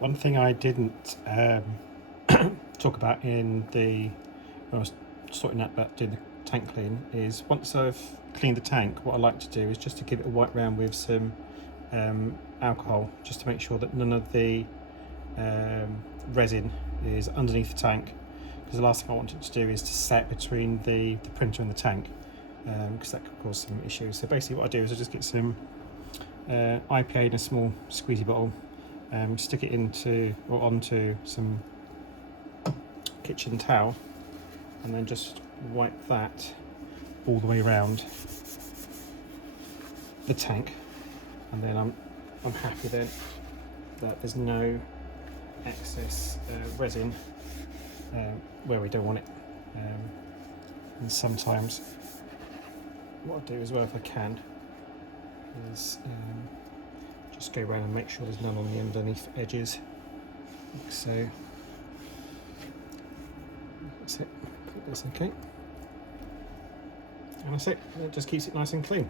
One thing I didn't talk about in when I was sorting out about doing the tank clean is once I've cleaned the tank, what I like to do is just to give it a wipe round with some alcohol, just to make sure that none of the resin is underneath the tank, because the last thing I want it to do is to set between the printer and the tank, because that could cause some issues. So basically what I do is I just get some IPA in a small squeezy bottle, stick it into or onto some kitchen towel, and then just wipe that all the way around the tank, and then I'm happy then that there's no excess resin where we don't want it. And sometimes what I do as well, if I can, is just go around and make sure there's none on the underneath edges, like so. That's it, put this okay, and that's it. It just keeps it nice and clean.